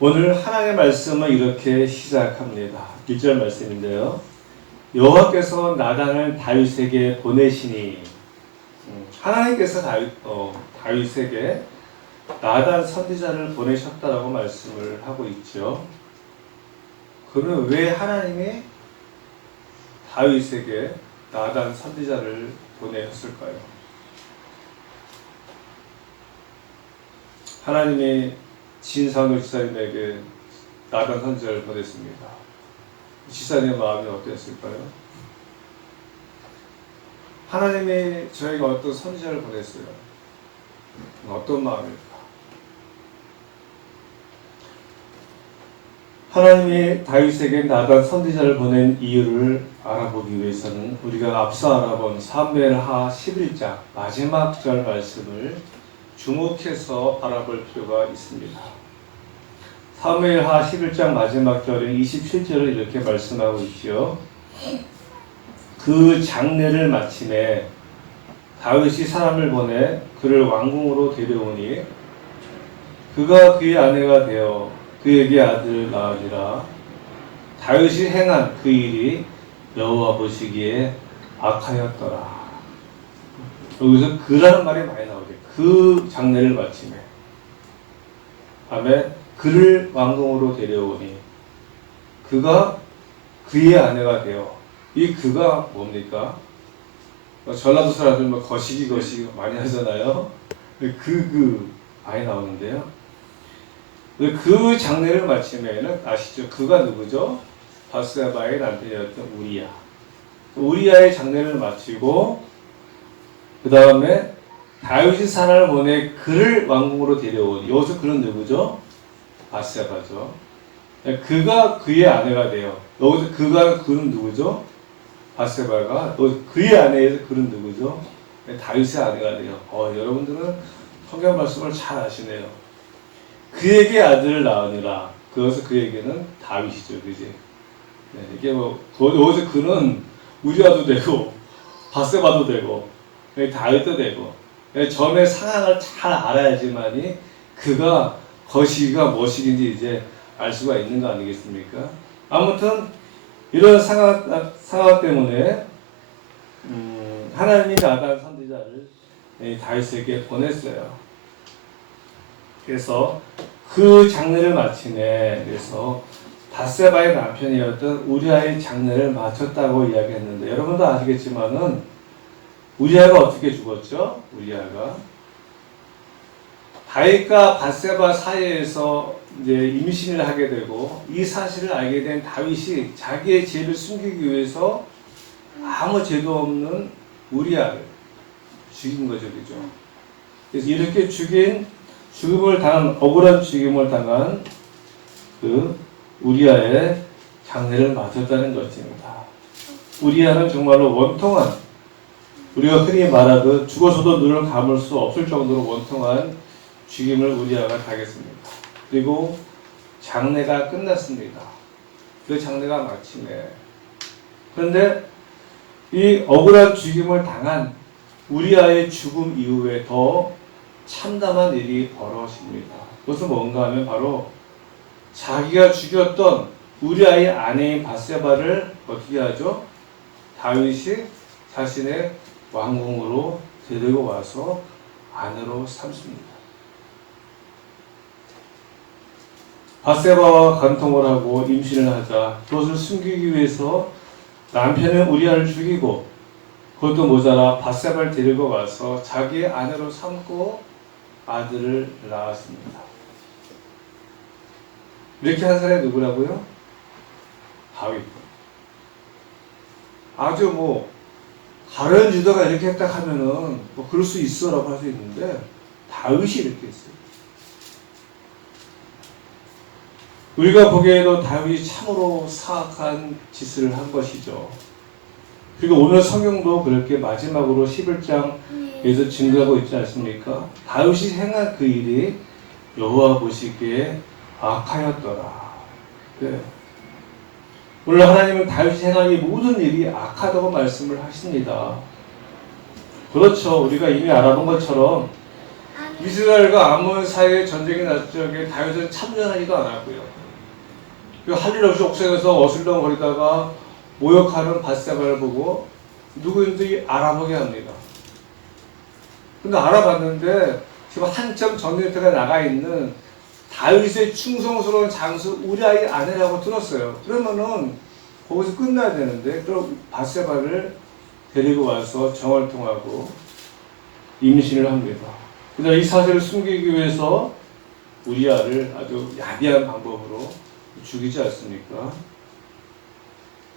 오늘 하나님의 말씀을 이렇게 시작합니다. 1절 말씀인데요. 여호와께서 나단을 다윗에게 보내시니 하나님께서 다윗에게 나단 선지자를 보내셨다라고 말씀을 하고 있죠. 그러면 왜 하나님이 다윗에게 나단 선지자를 보내셨을까요? 하나님이 진사노 지사님에게 나단 선지자를 보냈습니다. 지사님의 마음이 어땠을까요? 하나님이 저에게 어떤 선지자를 보냈어요. 어떤 마음일까? 하나님이 다윗에게 나단 선지자를 보낸 이유를 알아보기 위해서는 우리가 앞서 알아본 사무엘하 11장 마지막 절 말씀을 주목해서 바라볼 필요가 있습니다. 사무엘하 11장 마지막 절인 27절을 이렇게 말씀하고 있지요. 그 장례를 마침에 다윗이 사람을 보내 그를 왕궁으로 데려오니 그가 그의 아내가 되어 그에게 아들을 낳으니라. 다윗이 행한 그 일이 여호와 보시기에 악하였더라. 여기서 그라는 말이 많이 나오죠. 그 장례를 마침에 다음에 그를 왕궁으로 데려오니 그가 그의 아내가 되어, 이 그가 뭡니까? 전라도 사람들 뭐 거시기 많이 하잖아요. 그 많이 나오는데요. 그 장례를 마침에는 아시죠? 그가 누구죠? 바세바의 남편이었던 우리야. 우리야의 장례를 마치고 그 다음에 다윗이 사람을 보내 그를 왕궁으로 데려오니, 여기서 그는 누구죠? 바세바죠. 그가 그의 아내가 돼요. 여기서 그는 누구죠? 바세바가 그의 아내에서 그는 누구죠? 다윗의 아내가 돼요. 여러분들은 성경 말씀을 잘 아시네요. 그에게 아들을 낳으니라. 그것은 그에게는 다윗이죠, 그지? 네, 이게 여기서 그는 우리아도 되고 바세바도 되고 다윗도 되고, 전의 상황을 잘 알아야지만이 그가 거시기가 무엇이긴지 이제 알 수가 있는 거 아니겠습니까? 아무튼 이런 상황 때문에 하나님이 나단 선지자를 다윗에게 보냈어요. 그래서 그 장례를 마치네. 그래서 바세바의 남편이었던 우리아의 장례를 마쳤다고 이야기했는데, 여러분도 아시겠지만은 우리아가 어떻게 죽었죠? 우리아가 다윗과 바세바 사이에서 이제 임신을 하게 되고, 이 사실을 알게 된 다윗이 자기의 죄를 숨기기 위해서 아무 죄도 없는 우리아를 죽인 거죠, 그죠? 그래서 이렇게 억울한 죽임을 당한 그 우리아의 장례를 맞았다는 것입니다. 우리아는 정말로 원통한, 우리가 흔히 말하듯 죽어서도 눈을 감을 수 없을 정도로 원통한 죽임을 우리아가 당했습니다. 그리고 장례가 끝났습니다. 그 장례가 마침에, 그런데 이 억울한 죽임을 당한 우리아의 죽음 이후에 더 참담한 일이 벌어집니다. 그것은 뭔가 하면 바로 자기가 죽였던 우리아의 아내인 바세바를 어떻게 하죠? 다윗이 자신의 왕궁으로 데리고 와서 아내로 삼습니다. 바세바와 간통을 하고 임신을 하자 그것을 숨기기 위해서 남편은 우리아를 죽이고, 그것도 모자라 바세바를 데리고 와서 자기의 아내로 삼고 아들을 낳았습니다. 이렇게 한 사람이 누구라고요? 다윗. 아주 다른 유다가 이렇게 했다 하면은 그럴 수 있어라고 할 수 있는데, 다윗이 이렇게 했어요. 우리가 보기에도 다윗이 참으로 사악한 짓을 한 것이죠. 그리고 오늘 성경도 그렇게 마지막으로 11장에서 증거하고 있지 않습니까? 다윗이 행한 그 일이 여호와 보시기에 악하였더라. 네. 오늘 하나님은 다윗이 행한 이 모든 일이 악하다고 말씀을 하십니다. 그렇죠. 우리가 이미 알아본 것처럼 이스라엘과 아몬 사이의 전쟁이 났을 적에 다윗은 참전하지도 않았고요. 그 할 일 없이 옥상에서 어슬렁거리다가 모욕하는 밧세바를 보고 누구인지 알아보게 합니다. 근데 알아봤는데 지금 한참 전쟁터가 나가 있는 다윗의 충성스러운 장수 우리아의 아내라고 들었어요. 그러면은 거기서 끝나야 되는데 그럼 밧세바를 데리고 와서 정얼통하고 임신을 합니다. 그러나 이 사실을 숨기기 위해서 우리아를 아주 야비한 방법으로 죽이지 않습니까?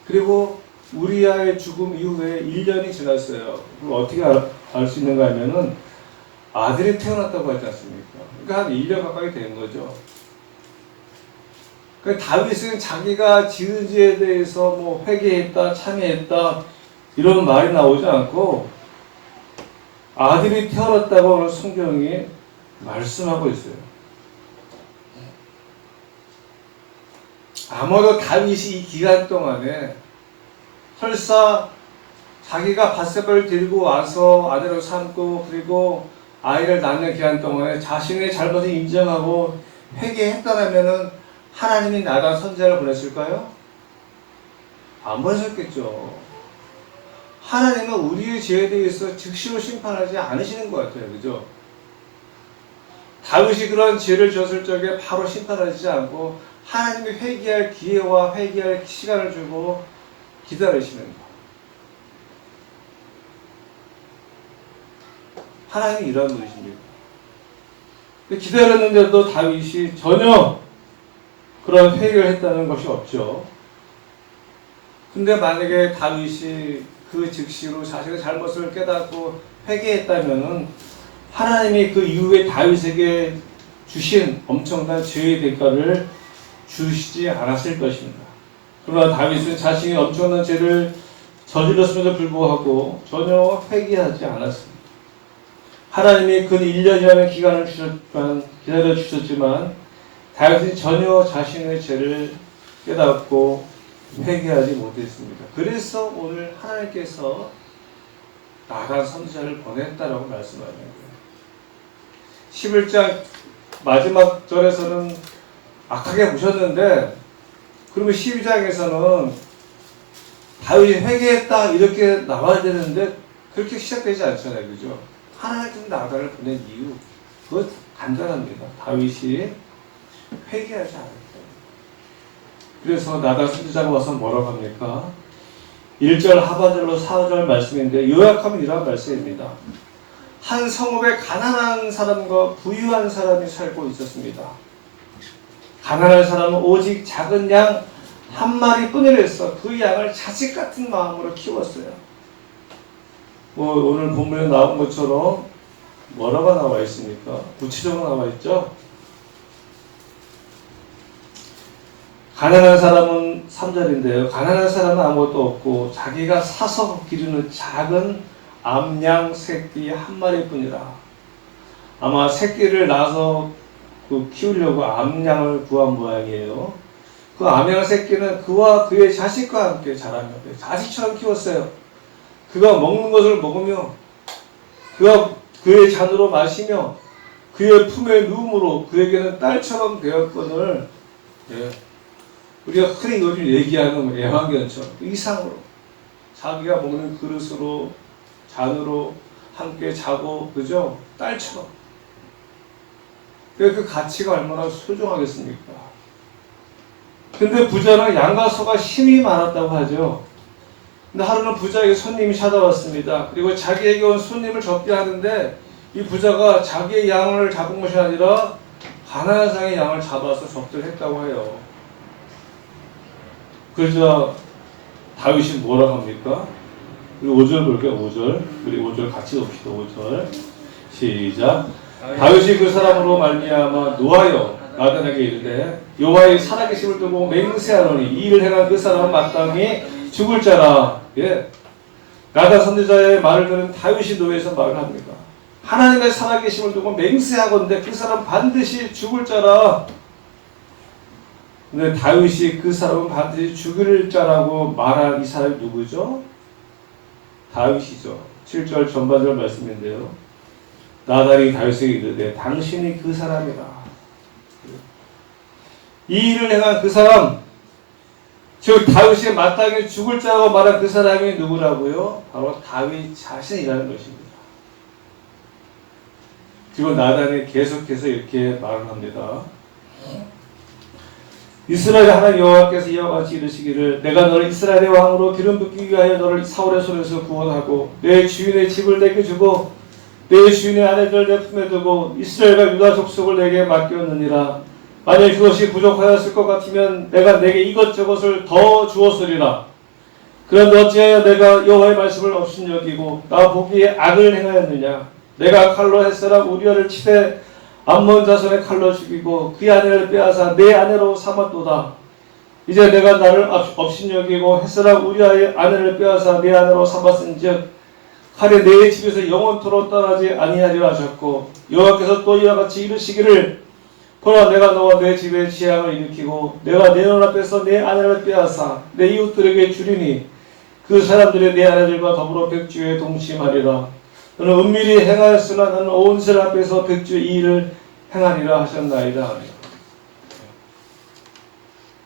그리고 우리아의 죽음 이후에 1년이 지났어요. 그럼 어떻게 알 수 있는가 하면은 아들이 태어났다고 하지 않습니까? 그러니까 한 1년 가까이 된 거죠. 그러니까 다윗은 자기가 지은 죄에 대해서 뭐 회개했다, 참회했다 이런 말이 나오지 않고 아들이 태어났다고 오늘 성경이 말씀하고 있어요. 아마도 다윗이 이 기간 동안에 설사 자기가 밧세바를 데리고 와서 아들을 삼고 그리고 아이를 낳는 기간 동안에 자신의 잘못을 인정하고 회개했다라면은 하나님이 나단 선지자를 보냈을까요? 안 보내셨겠죠. 하나님은 우리의 죄에 대해서 즉시로 심판하지 않으시는 것 같아요. 그죠? 다윗이 그런 죄를 졌을 적에 바로 심판하지 않고 하나님이 회개할 기회와 회개할 시간을 주고 기다리시는 것. 하나님이 이런 분이십니다. 기다렸는데도 다윗이 전혀 그런 회개를 했다는 것이 없죠. 근데 만약에 다윗이 그 즉시로 자신의 잘못을 깨닫고 회개했다면은 하나님이 그 이후에 다윗에게 주신 엄청난 죄의 대가를 주시지 않았을 것입니다. 그러나 다윗은 자신이 엄청난 죄를 저질렀음에도 불구하고 전혀 회개하지 않았습니다. 하나님이 그 1년이라는 기간을 기다려 주셨지만 다윗은 전혀 자신의 죄를 깨닫고 회개하지 못했습니다. 그래서 오늘 하나님께서 나단 선지자를 보냈다라고 말씀하는 거예요. 11장 마지막 절에서는 악하게 보셨는데 그러면 12장에서는 다윗이 회개했다 이렇게 나와야 되는데 그렇게 시작되지 않잖아요. 그죠? 하나님께서 나단을 보낸 이유 그것 간단합니다. 다윗이 회개하지 않았다. 그래서 나단 선지자가 와서 뭐라고 합니까? 1절 하반절로 4절 말씀인데 요약하면 이런 말씀입니다. 한 성읍에 가난한 사람과 부유한 사람이 살고 있었습니다. 가난한 사람은 오직 작은 양 한 마리뿐이라 해서 그 양을 자식 같은 마음으로 키웠어요. 뭐 오늘 본문에 나온 것처럼 뭐라고 나와 있습니까? 구체적으로 나와 있죠. 가난한 사람은 3절인데요. 가난한 사람은 아무것도 없고 자기가 사서 기르는 작은 암양 새끼 한 마리뿐이라. 아마 새끼를 낳아서 키우려고 암양을 구한 모양이에요. 그 암양 새끼는 그와 그의 자식과 함께 자라며 자식처럼 키웠어요. 그가 먹는 것을 먹으며 그가 그의 잔으로 마시며 그의 품에 누움으로 그에게는 딸처럼 되었거늘 우리가 흔히 요즘 얘기하는 애완견처럼 이상으로 자기가 먹는 그릇으로 잔으로 함께 자고 그죠? 딸처럼. 그 가치가 얼마나 소중하겠습니까? 근데 부자는 양과 소가 힘이 많았다고 하죠. 근데 하루는 부자에게 손님이 찾아왔습니다. 그리고 자기에게 온 손님을 접게 하는데 이 부자가 자기의 양을 잡은 것이 아니라 가난한 사람의 양을 잡아서 접대를 했다고 해요. 그러자 다윗이 뭐라고 합니까? 우리 5절 볼게요. 5절. 우리 5절 같이 봅시다. 5절. 시작. 다윗이 그 사람으로 말미암아 노하여 나단에게 이르되 여호와의 살아계심을 두고 맹세하노니 이 일을 행한 그 사람은 마땅히 죽을 자라. 예. 나단 선지자의 말을 들은 다윗이 노예에서 말을 합니다. 하나님의 살아계심을 두고 맹세하건대 그 사람 반드시 죽을 자라. 근데 다윗이 그 사람은 반드시 죽을 자라고 말한 이 사람이 누구죠? 다윗이죠. 7절 전반절 말씀인데요. 나단이 다윗에게 이르되 당신이 그 사람이라. 이 일을 행한 그 사람, 즉 다윗이 마땅히 죽을 자라고 말한 그 사람이 누구라고요? 바로 다윗 자신이라는 것입니다. 그리고 나단이 계속해서 이렇게 말을 합니다. 이스라엘 하나님 여호와께서 이와 같이 이르시기를 내가 너를 이스라엘의 왕으로 기름 붓기 위하여 너를 사울의 손에서 구원하고 내 주인의 집을 내게 주고 내 주인의 아내들 내 품에 두고 이스라엘과 유다 족속을 내게 맡겼느니라. 만일 그것이 부족하였을 것 같으면 내가 내게 이것저것을 더 주었으리라. 그런데 어찌하여 내가 여호와의 말씀을 업신여기고 나 보기에 악을 행하였느냐. 내가 칼로 햇사람 우리아를 치되 암몬 자손의 칼로 죽이고 그의 아내를 빼앗아 내 아내로 삼았도다. 이제 내가 나를 업신여기고 햇사람 우리아의 아내를 빼앗아 내 아내로 삼았은즉 칼이 내 집에서 영원토록 떠나지 아니하리라 하셨고 여호와께서 또 이와 같이 이르시기를 보라 내가 너와 내 집에 재앙을 일으키고 내가 내 눈앞에서 내 아내를 빼앗아 내 이웃들에게 주리니 그 사람들이 내 아내들과 더불어 백주에 동침하리라. 너는 은밀히 행하였으나 나는 온 이스라엘 앞에서 백주의 이 일을 행하리라 하셨나이다.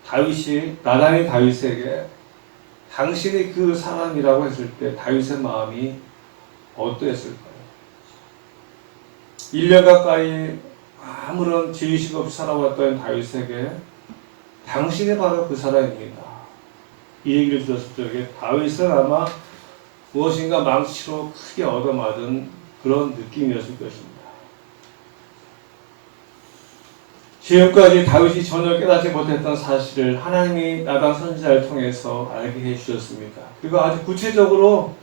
다윗이 나단이 다윗에게 당신이 그 사람이라고 했을 때 다윗의 마음이 어떠했을까요? 1년 가까이 아무런 죄의식 없이 살아왔던 다윗에게 당신이 바로 그 사람입니다. 이 얘기를 들었을 적에 다윗은 아마 무엇인가 망치로 크게 얻어맞은 그런 느낌이었을 것입니다. 지금까지 다윗이 전혀 깨닫지 못했던 사실을 하나님이 나단 선지자를 통해서 알게 해주셨습니다. 그리고 아주 구체적으로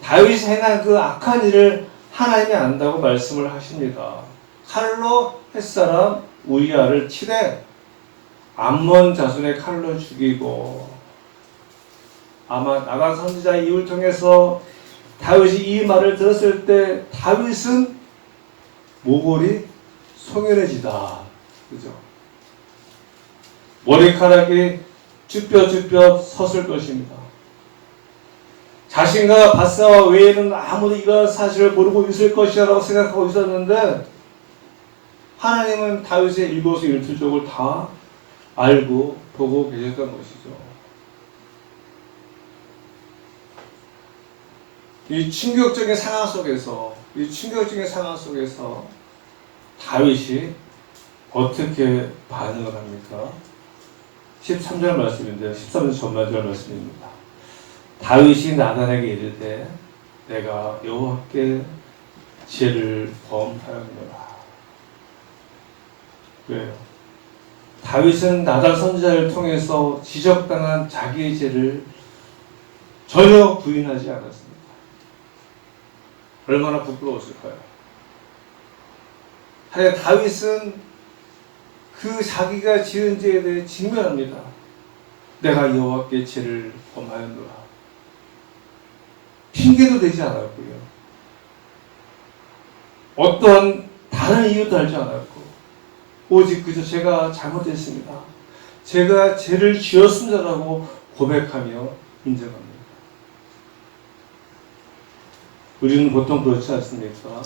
다윗이 행한 그 악한 일을 하나님이 안다고 말씀을 하십니다. 칼로 햇사람 우리아를 치되 암몬 자손의 칼로 죽이고, 아마 나단 선지자의 입을 통해서 다윗이 이 말을 들었을 때 다윗은 모골이 송연해지다. 그죠? 머리카락이 쭈뼛쭈뼛 섰을 것입니다. 자신과 바사와 외에는 아무도 이러한 사실을 모르고 있을 것이라고 생각하고 있었는데 하나님은 다윗의 일거수일투족을 다 알고 보고 계셨던 것이죠. 이 충격적인 상황 속에서 다윗이 어떻게 반응을 합니까? 13절 말씀인데요. 13절 전반절 말씀입니다. 다윗이 나단에게 이르되 내가 여호와께 죄를 범하였노라. 왜요? 다윗은 나단 선지자를 통해서 지적당한 자기의 죄를 전혀 부인하지 않았습니다. 얼마나 부끄러웠을까요? 하여간 다윗은 그 자기가 지은 죄에 대해 직면합니다. 내가 여호와께 죄를 범하였노라. 핑계도 되지 않았고요. 어떠한 다른 이유도 알지 않았고 오직 그저 제가 잘못했습니다. 제가 죄를 지었습니다라고 고백하며 인정합니다. 우리는 보통 그렇지 않습니까?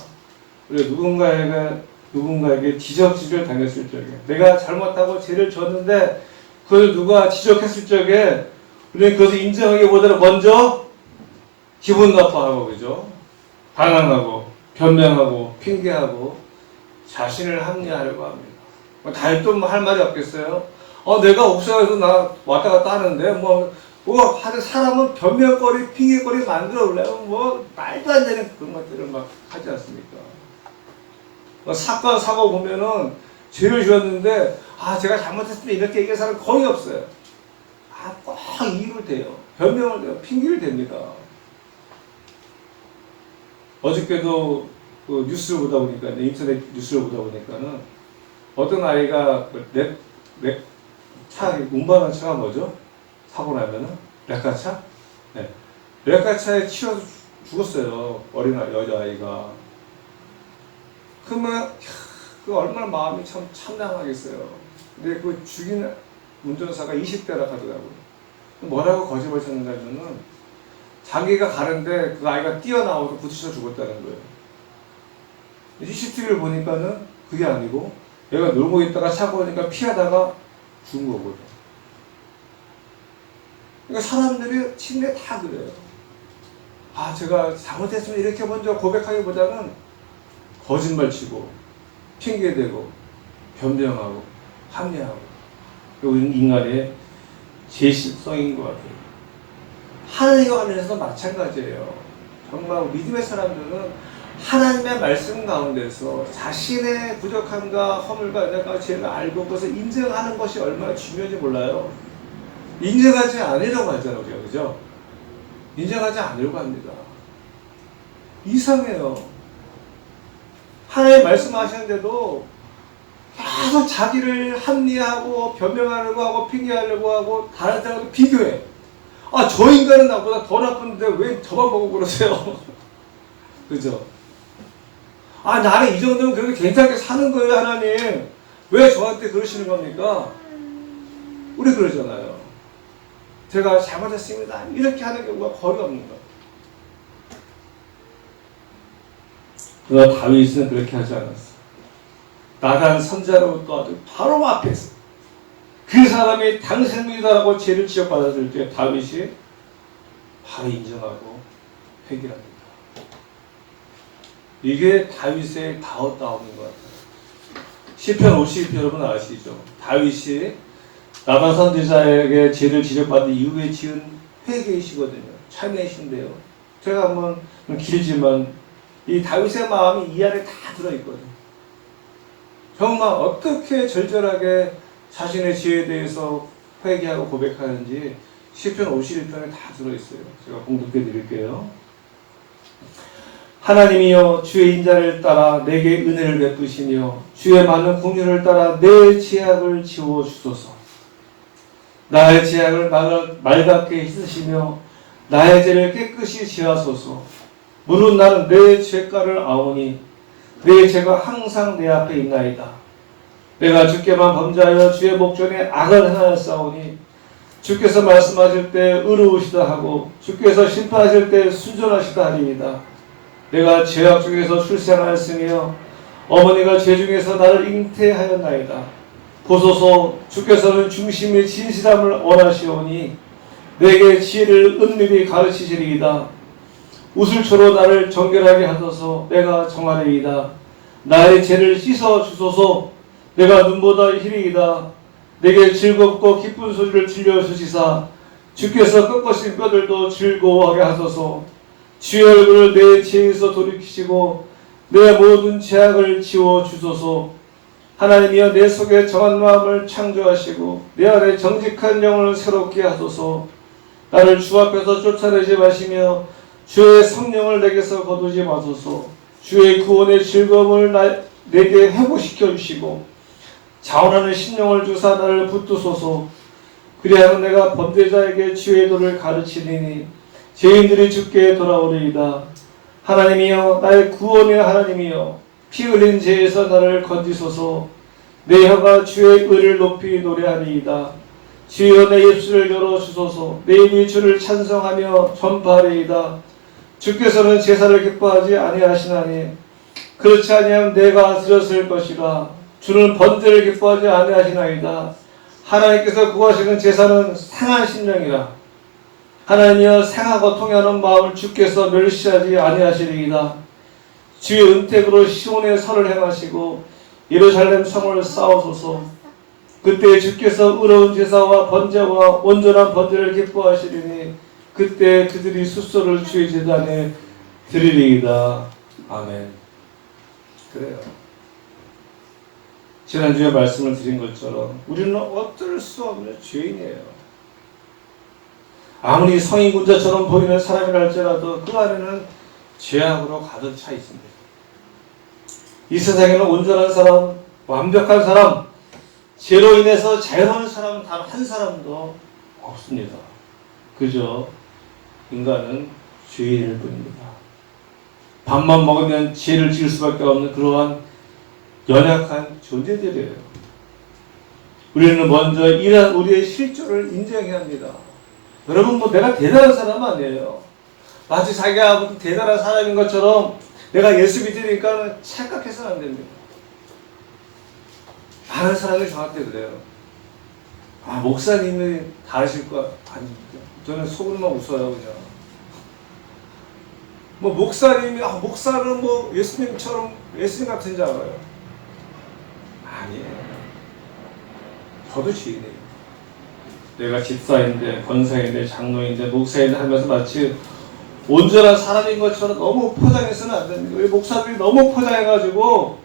우리가 누군가에게 지적질을 당했을 적에 내가 잘못하고 죄를 지었는데 그걸 누가 지적했을 적에 우리는 그것을 인정하기보다는 먼저 기분 나빠하고, 그죠? 반항하고 변명하고 핑계하고 자신을 합리화하려고 합니다. 다윗도 할 말이 없겠어요? 내가 옥상에서 나 왔다 갔다 하는데 하여튼 사람은 변명거리 핑계거리 만들어 보려면 말도 안 되는 그런 것들을 막 하지 않습니까? 사건 사고 보면은 죄를 지었는데 제가 잘못했습니다 이렇게 얘기하는 사람 거의 없어요. 꼭 이유를 대요. 변명을 대요. 핑계를 댑니다. 어저께도 그 뉴스를 보다 보니까, 인터넷 뉴스를 보다 보니까는 어떤 아이가 운반한 차가 뭐죠? 사고 나면은 레카차? 네. 레카차에 치여서 죽었어요. 어린 여자아이가. 그러면 그 얼마나 마음이 참 참담하겠어요. 근데 그 죽인 운전사가 20대라 하더라고요. 뭐라고 거짓말 쳤는가면은 자기가 가는데 그 아이가 뛰어나와서 부딪혀 죽었다는 거예요. CCTV를 보니까는 그게 아니고 얘가 놀고 있다가 차고 오니까 피하다가 죽은 거거든. 그러니까 사람들이 침례 다 그래요. 아, 제가 잘못했으면 이렇게 먼저 고백하기보다는 거짓말치고 핑계대고 변명하고 합리하고, 그리고 인간의 제식성인 것 같아요. 하나님과 관련해서도 마찬가지예요. 정말 믿음의 사람들은 하나님의 말씀 가운데서 자신의 부족함과 허물과 내가 죄를 알고 그것을 인정하는 것이 얼마나 중요한지 몰라요. 인정하지 않으려고 하잖아요, 우리가. 그죠? 인정하지 않으려고 합니다. 이상해요. 하나님 말씀하시는데도 계속 자기를 합리하고 변명하려고 하고 핑계하려고 하고 다른 사람과 비교해. 아, 저 인간은 나보다 더 나쁜데 왜 저만 보고 그러세요? 그죠? 아, 나는 이 정도면 그래도 괜찮게 사는 거예요, 하나님. 왜 저한테 그러시는 겁니까? 우리 그러잖아요. 제가 잘못했습니다. 이렇게 하는 경우가 거의 없는 거예요. 그러나 다윗은 그렇게 하지 않았어. 나단 선자로부터 아주 바로 앞에서 그 사람이 당신이다라고 죄를 지적받았을 때 다윗이 바로 인정하고 회개합니다. 이게 다윗의 다윗다움인 것 같아요. 시편 50편 여러분 아시죠? 다윗이 나단 선지자에게 죄를 지적받은 이후에 지은 회개이시거든요. 참회이신데요. 제가 한번 길지만 이 다윗의 마음이 이 안에 다 들어있거든요. 정말 어떻게 절절하게 자신의 죄에 대해서 회개하고 고백하는지 시편 51편에 다 들어있어요. 제가 공독해 드릴게요. 하나님이여, 주의 인자를 따라 내게 은혜를 베푸시며 주의 많은 긍휼을 따라 내 죄악을 지워 주소서. 나의 죄악을 말갛게 씻으시며 나의 죄를 깨끗이 지하소서. 무릇 나는 내 죄가를 아오니 내 죄가 항상 내 앞에 있나이다. 내가 주께만 범죄하여 주의 목전에 악을 행하였사오니 주께서 말씀하실 때 의로우시다 하고 주께서 심판하실 때 순전하시다 하리이다. 내가 죄악 중에서 출생하였으며 어머니가 죄 중에서 나를 잉태하였나이다. 보소서, 주께서는 중심의 진실함을 원하시오니 내게 지혜를 은밀히 가르치시리이다. 우슬초로 나를 정결하게 하소서. 내가 정하리이다. 나의 죄를 씻어 주소서. 내가 눈보다 희리이다. 내게 즐겁고 기쁜 소리를 들려주시사 주께서 꺾으신 뼈들도 즐거워하게 하소서. 주의 얼굴을 내 죄에서 돌이키시고 내 모든 죄악을 지워주소서. 하나님이여, 내 속에 정한 마음을 창조하시고 내 안에 정직한 영을 새롭게 하소서. 나를 주 앞에서 쫓아내지 마시며 주의 성령을 내게서 거두지 마소서. 주의 구원의 즐거움을 내게 회복시켜 주시고 자원하는 심령을 주사 나를 붙드소서. 그리하면 내가 범죄자에게 주의 도를 가르치리니 죄인들이 주께 돌아오리이다. 하나님이여, 나의 구원의 하나님이여, 피 흘린 죄에서 나를 건지소서. 내 혀가 주의 의를 높이 노래하리이다. 주여, 내 입술을 열어주소서. 내 입이 주를 찬송하며 전파하리이다. 주께서는 제사를 기뻐하지 아니하시나니 그렇지 아니하면 내가 드렸을 것이라. 주는 번제를 기뻐하지 아니하시나이다. 하나님께서 구하시는 제사는 상한 심령이라. 하나님이여, 상하고 통하는 마음을 주께서 멸시하지 아니하시리이다. 주의 은택으로 시온의 설을 행하시고 예루살렘 성을 쌓으소서. 그때 주께서 의로운 제사와 번제와 온전한 번제를 기뻐하시리니 그때 그들이 숫소를 주의 제단에 드리리이다. 아멘. 그래요. 지난주에 말씀을 드린 것처럼 우리는 어쩔 수 없는 죄인이에요. 아무리 성인군자처럼 보이는 사람이랄지라도 그 안에는 죄악으로 가득 차 있습니다. 이 세상에는 온전한 사람, 완벽한 사람, 죄로 인해서 자유로운 사람은 단 한 사람도 없습니다. 그저 인간은 죄인일 뿐입니다. 밥만 먹으면 죄를 지을 수밖에 없는 그러한 연약한 존재들이에요. 우리는 먼저 이러한 우리의 실조를 인정해야 합니다. 여러분, 내가 대단한 사람 아니에요. 마치 자기가 대단한 사람인 것처럼 내가 예수 믿으니까 착각해서는 안 됩니다. 많은 사람들이 저한테 그래요. 아, 목사님이 다 하실 거 아닙니다. 저는 속으로만 웃어요, 그냥. 뭐 목사님이 목사는 뭐 예수님처럼 예수님 같은 줄 알아요. 아니에요. 저도 죄인이에요. 내가 집사인데, 권사인데, 장로인데, 목사인데 하면서 마치 온전한 사람인 것처럼 너무 포장해서는 안 됩니다. 우리 목사들이 너무 포장해가지고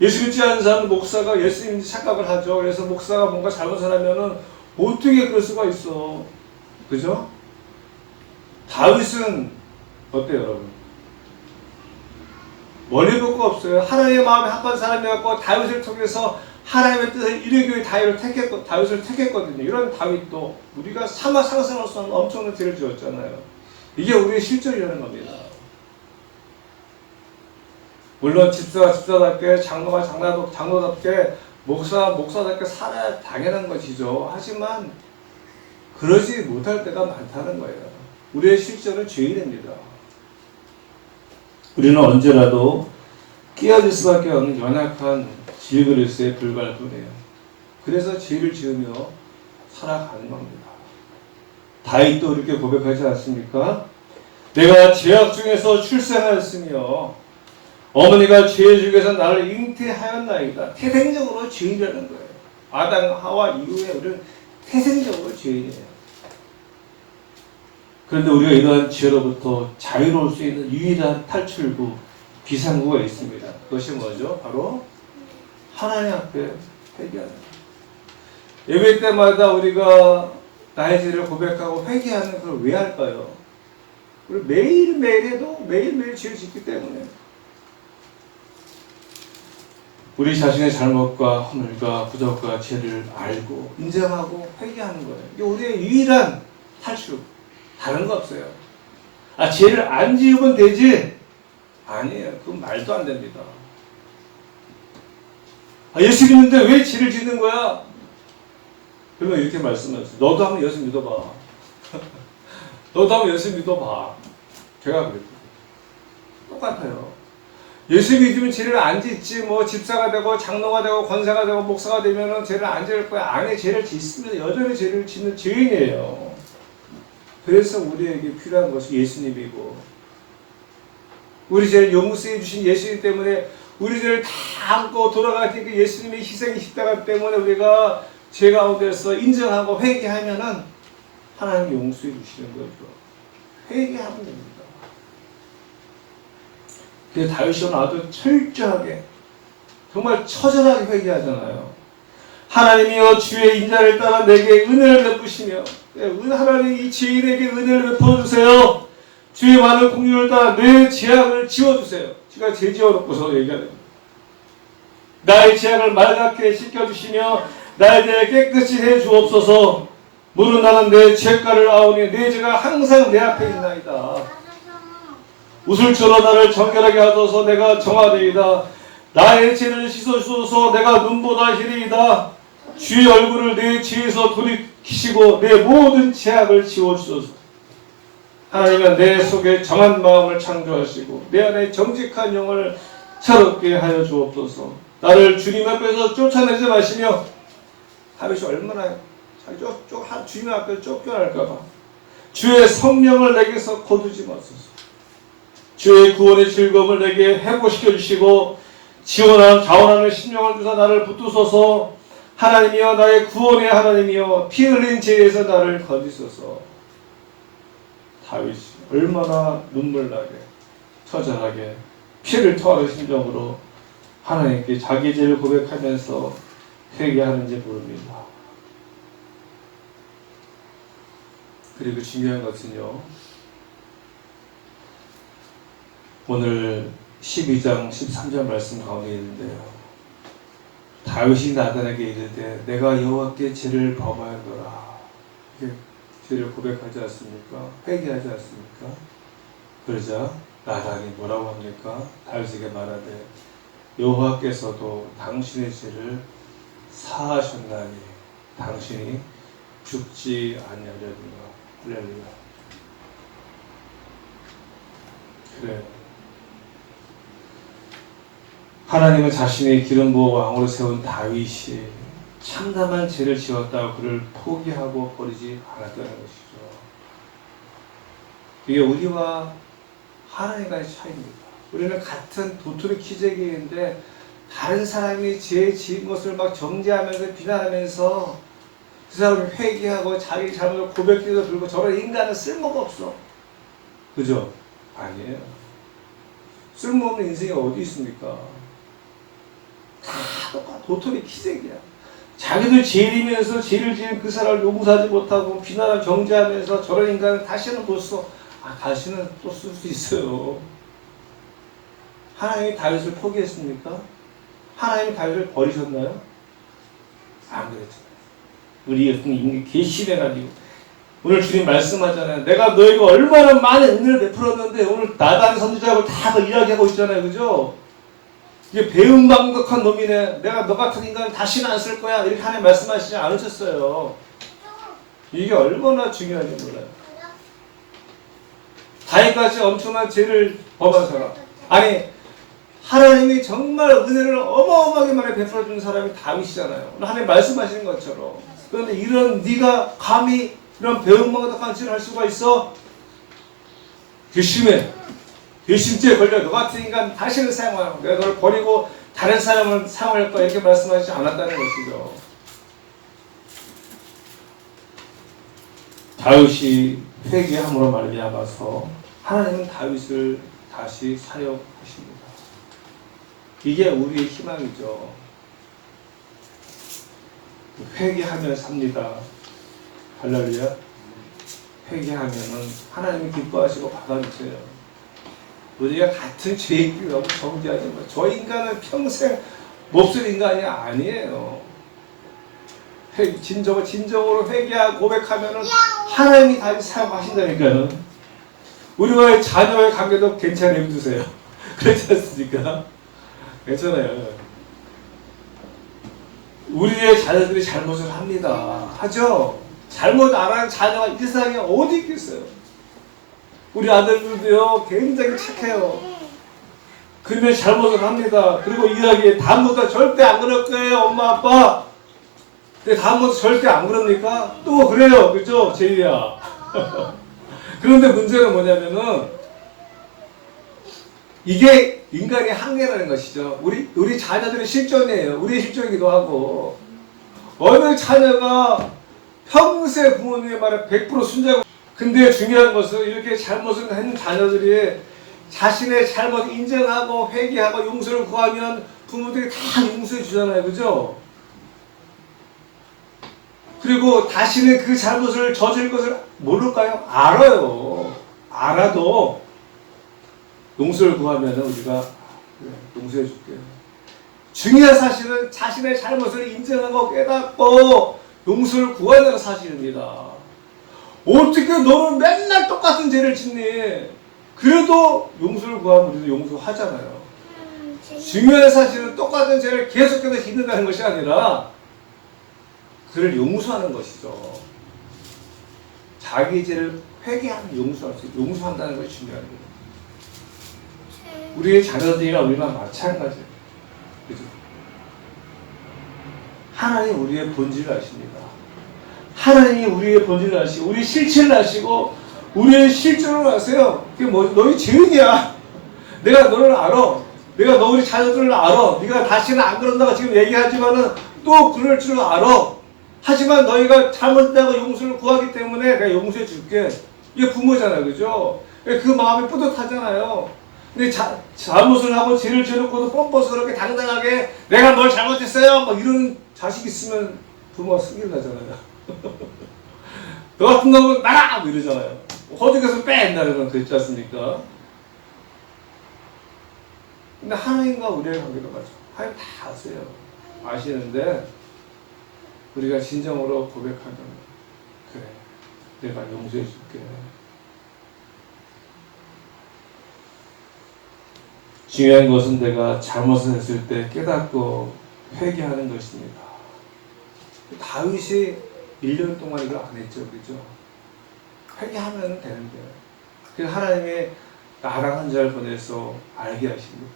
예수 믿지 않는 사람은 목사가 예수님인지 착각을 하죠. 그래서 목사가 뭔가 잘못을 하면은 어떻게 그럴 수가 있어. 그죠? 다윗은 어때요, 여러분? 멀리 볼 거 없어요. 하나님의 마음에 합한 사람이었고 다윗을 통해서 하나님의 뜻을 이루기 위해 다윗을 택했거든요. 이런 다윗도 우리가 차마 상상할 수 없는 엄청난 죄를 지었잖아요. 이게 우리의 실존이라는 겁니다. 물론 집사가 집사답게, 장로가 장로답게, 목사가 목사답게 살아야 당연한 것이죠. 하지만 그러지 못할 때가 많다는 거예요. 우리의 실존은 죄인입니다. 우리는 언제라도 끼어들 수밖에 없는 연약한 질그릇에 불과할 뿐이에요. 그래서 죄를 지으며 살아가는 겁니다. 다윗도 이렇게 고백하지 않습니까? 내가 죄악 중에서 출생하였으며 어머니가 죄 중에서 나를 잉태하였나이다. 태생적으로 죄인이라는 거예요. 아담 하와 이후에 우리는 태생적으로 죄인이에요. 그런데 우리가 이러한 죄로부터 자유로울 수 있는 유일한 탈출구, 비상구가 있습니다. 그것이 뭐죠? 바로 하나님 앞에 회개하는 거예요. 예배 때마다 우리가 나의 죄를 고백하고 회개하는 걸 왜 할까요? 우리 매일매일에도 매일매일 죄를 짓기 때문에 우리 자신의 잘못과 허물과 부족과 죄를 알고 인정하고 회개하는 거예요. 이게 우리의 유일한 탈출. 다른 거 없어요. 아, 죄를 안 지으면 되지? 아니에요. 그건 말도 안 됩니다. 아, 예수 믿는데 왜 죄를 짓는 거야? 그러면 이렇게 말씀하세요. 너도 한번 예수 믿어봐. 너도 한번 예수 믿어봐. 제가 그랬거든요. 똑같아요. 예수 믿으면 죄를 안 짓지. 뭐 집사가 되고 장로가 되고 권사가 되고 목사가 되면 죄를 안 지을 거야. 안에 죄를 짓습니다. 여전히 죄를 짓는 죄인이에요. 그래서 우리에게 필요한 것이 예수님이고 우리 죄를 용서해 주신 예수님 때문에 우리 죄를 다 안고 돌아가기 그 예수님의 희생의 십자가 때문에 우리가 죄 가운데서 인정하고 회개하면은 하나님이 용서해 주시는 거죠. 회개하면 됩니다. 그래서 다윗은 아주 철저하게 정말 처절하게 회개하잖아요. 하나님이여 주의 인자를 따라 내게 은혜를 베푸시며 하나님 이 죄인에게 은혜를 베풀어주세요. 주의 많은 공유를 따라 내 죄악을 지워주세요. 제가 죄 지어놓고서 얘기하는 나의 죄악을 맑게 씻겨주시며 나에 대해 깨끗이 해주옵소서. 무릇 나는 내 죄가를 아오니 내 죄가 항상 내 앞에 있나이다. 우슬초로 나를 정결하게 하소서. 내가 정하되이다. 나의 죄를 씻어주소서. 내가 눈보다 희리이다. 주의 얼굴을 내 죄에서 돌이키시고 내 모든 죄악을 지워주소서. 하나님은 내 속에 정한 마음을 창조하시고 내 안에 정직한 영을 새롭게 하여 주옵소서. 나를 주님 앞에서 쫓아내지 마시며 다윗이 얼마나 주님 앞에 쫓겨날까봐 주의 성령을 내게서 거두지 마소서. 주의 구원의 즐거움을 내게 회복시켜 주시고 자원하는 심령을 주사 나를 붙드소서. 하나님이여 나의 구원의 하나님이여 피 흘린 죄에서 나를 건지소서. 다윗이 얼마나 눈물나게 처절하게 피를 토하는 심정으로 하나님께 자기 죄를 고백하면서 회개하는지 모릅니다. 그리고 중요한 것은요, 오늘 12장 13절 말씀 가운데 있는데요, 다윗이 나단에게 이르되 내가 여호와께 죄를 범하였노라. 죄를 고백하지 않습니까? 회개하지 않습니까? 그러자 나단이 뭐라고 합니까? 다윗에게 말하되 여호와께서도 당신의 죄를 사하셨나니 당신이 죽지 아니하려니와. 할렐루야. 그래요. 하나님은 자신의 기름 부어 왕으로 세운 다윗이 참담한 죄를 지었다고 그를 포기하고 버리지 않았다는 것이죠. 이게 우리와 하나님과의 차이입니다. 우리는 같은 도토리 키재기인데 다른 사람이 죄 지은 것을 막 정죄하면서 비난하면서 그 사람을 회개하고 자기 잘못을 고백해서 들고 저런 인간은 쓸모가 없어. 그죠? 아니에요. 쓸모없는 인생이 어디 있습니까? 다 똑같아. 도토리 키재기야. 자기들 죄인이면서 죄를 지은 그 사람을 용서하지 못하고 비난하고 정죄하면서 저런 인간은 다시는 못 써. 다시는 또 쓸 수 있어요. 하나님이 다윗을 포기했습니까? 하나님이 다윗을 버리셨나요? 안 그랬잖아요. 우리 같은 인기 개심해가지고 오늘 주님 말씀하잖아요. 내가 너희가 얼마나 많은 은혜를 베풀었는데 오늘 나단 선지자하고 다 이야기하고 있잖아요. 그죠? 이게 배은망덕한 놈이네. 내가 너 같은 인간을 다시는 안 쓸 거야. 이렇게 하나님 말씀하시지 않으셨어요. 이게 얼마나 중요한지 몰라요. 다윗같이 엄청난 죄를 범한 사람. 아니 하나님이 정말 은혜를 어마어마하게 많이 베풀어 준 사람이 다윗이잖아요. 하나님 말씀하시는 것처럼. 그런데 이런 네가 감히 이런 배은망덕한 짓을 할 수가 있어? 괘씸해. 괘씸죄에 걸려. 너 같은 인간 다시는 사용하고 내가 너를 버리고 다른 사람을 사용할 거야. 이렇게 말씀하시지 않았다는 것이죠. 다윗이 회개함으로 말미암아서 하나님은 다윗을 다시 사용하십니다. 이게 우리의 희망이죠. 회개하면 삽니다. 할렐루야. 회개하면은 하나님이 기뻐하시고 받아주세요. 우리가 같은 죄인이라고 정죄하지 마. 저 인간은 평생 몹쓸 인간이 아니에요. 진정으로 회개하고 고백하면은 하나님이 다시 사용하신다니까요. 우리와의 자녀의 관계도 괜찮게 해주세요. 그렇지 않습니까? 괜찮아요. 우리의 자녀들이 잘못을 합니다. 하죠? 잘못 안 하는 자녀가 이 세상에 어디 있겠어요? 우리 아들들도요, 굉장히 착해요. 그러면 잘못을 합니다. 그리고 이야기에 다음부터 절대 안 그럴 거예요, 엄마, 아빠. 근데 다음부터 절대 안 그럽니까? 또 그래요. 그죠? 제이야. 그런데 문제는 뭐냐면은, 이게 인간의 한계라는 것이죠. 우리 자녀들의 실존이에요. 우리의 실존이기도 하고. 어느 자녀가 평생 부모님의 말에 100% 순종하고, 근데 중요한 것은 이렇게 잘못을 했는 자녀들이 자신의 잘못 인정하고 회개하고 용서를 구하면 부모들이 다 용서해 주잖아요. 그죠? 그리고 다시는 그 잘못을 저질 것을 모를까요? 알아요. 알아도 용서를 구하면 우리가 그래, 용서해 줄게. 중요한 사실은 자신의 잘못을 인정하고 깨닫고 용서를 구하는 사실입니다. 어떻게 너는 맨날 똑같은 죄를 짓니? 그래도 용서를 구하면 우리도 용서하잖아요. 중요한 사실은 똑같은 죄를 계속해서 짓는다는 것이 아니라 그를 용서하는 것이죠. 자기 죄를 회개하면 용서한다는 것이 중요한 거예요. 우리의 자녀들이나 우리가 마찬가지예요. 그죠? 하나님 우리의 본질을 아십니다. 하나님이 우리의 본질을 아시고 우리의 실체를 아시고 우리의 실존을 아세요. 그게 뭐지? 너희 죄인이야. 내가 너를 알아. 내가 너희 자녀들을 알아. 네가 다시는 안 그런다고 지금 얘기하지만은 또 그럴 줄 알아. 하지만 너희가 잘못했다고 용서를 구하기 때문에 내가 용서해 줄게. 이게 부모잖아요. 그죠? 그 마음이 뿌듯하잖아요. 근데 잘못을 하고 죄를 지어놓고도 뻔뻔스럽게 당당하게 내가 뭘 잘못했어요. 막 이런 자식 있으면 부모가 승질 나잖아요. 너 같은 놈은 나가! 뭐 이러잖아요. 허둥에서 빼! 옛날에 그랬지 않습니까? 근데 하나님과 우리의 관계도 맞죠. 하나님 다 아세요. 아시는데 우리가 진정으로 고백하면 그래, 내가 용서해 줄게. 중요한 것은 내가 잘못을 했을 때 깨닫고 회개하는 것입니다. 다윗이 1년 동안 이걸 안 했죠. 그죠? 회개하면 되는데. 그래서 하나님의 나랑 한 자를 보내서 알게 하십니다.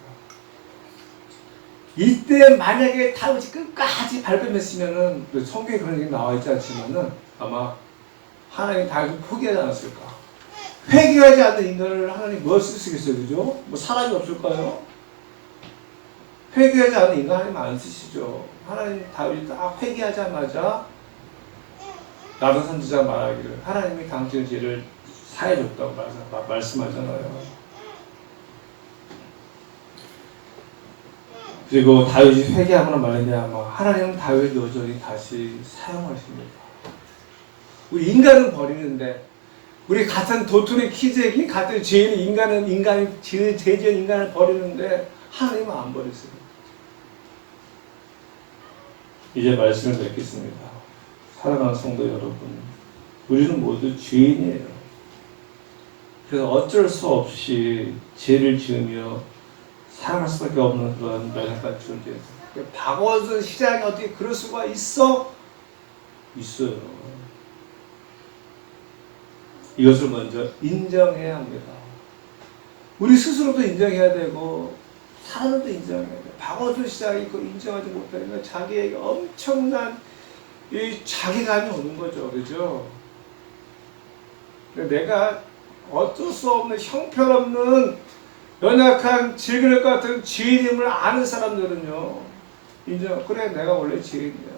이때 만약에 다윗이 끝까지 발뺌했으면은 성경에 그런 얘기 나와 있지 않지만은 아마 하나님 다윗을 포기하지 않았을까. 회개하지 않는 인간을 하나님 뭘 쓰시겠어요, 그죠? 뭐 사람이 없을까요? 회개하지 않는 인간 하나님 안 쓰시죠. 하나님 다윗이 딱 회개하자마자 나단 선지자 말하기를 하나님이 당신의 죄를 사해줬다고 말씀하잖아요. 그리고 다윗이 회개하거나 말했냐, 하나님은 다윗을 여전히 다시 사용하십니다. 우리 인간은 버리는데, 우리 같은 도토리 키재기, 같은 죄인 인간이 죄 지은 인간을 버리는데 하나님은 안 버리세요. 이제 말씀을 맺겠습니다. 사랑하는 성도 여러분, 우리는 모두 죄인이에요. 그래서 어쩔 수 없이 죄를 지으며 살아갈 수밖에 없는 그런 연약한 존재예요. 박원순 시장이 어떻게 그럴 수가 있어? 있어요. 이것을 먼저 인정해야 합니다. 우리 스스로도 인정해야 되고 사람도 인정해야 돼요. 박원순 시장이 그걸 인정하지 못하면 자기에게 엄청난 이 자괴감이 오는 거죠. 그죠? 내가 어쩔 수 없는 형편없는 연약한 질그릇 같은 죄인임을 아는 사람들은요, 그래, 내가 원래 죄인이야.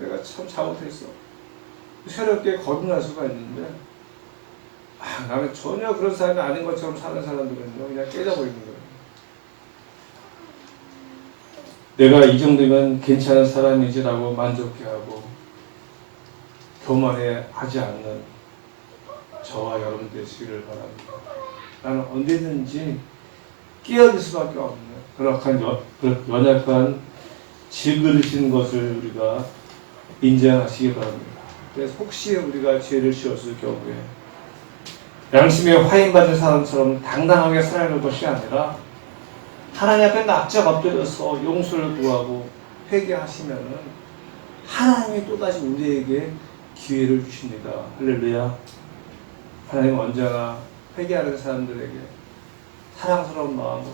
내가 참 잘못했어. 새롭게 거듭날 수가 있는데, 나는 전혀 그런 사람이 아닌 것처럼 사는 사람들은요, 그냥 깨져버리는 거예요. 내가 이 정도면 괜찮은 사람이지라고 만족해하고 교만하지 않는 저와 여러분 되시기를 바랍니다. 나는 언제든지 깨어질 수밖에 없는 그런 연약한 질그릇인 것을 우리가 인정하시기 바랍니다. 그래서 혹시 우리가 죄를 지었을 경우에 양심에 화인받은 사람처럼 당당하게 살아갈 것이 아니라 하나님 앞에 납작 엎드려서 용서를 구하고 회개하시면은 하나님이 또다시 우리에게 기회를 주십니다. 할렐루야. 하나님은 언제나 회개하는 사람들에게 사랑스러운 마음으로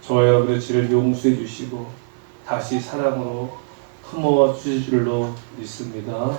저와 여러분의 죄를 용서해 주시고 다시 사랑으로 품어 주실 줄로 믿습니다.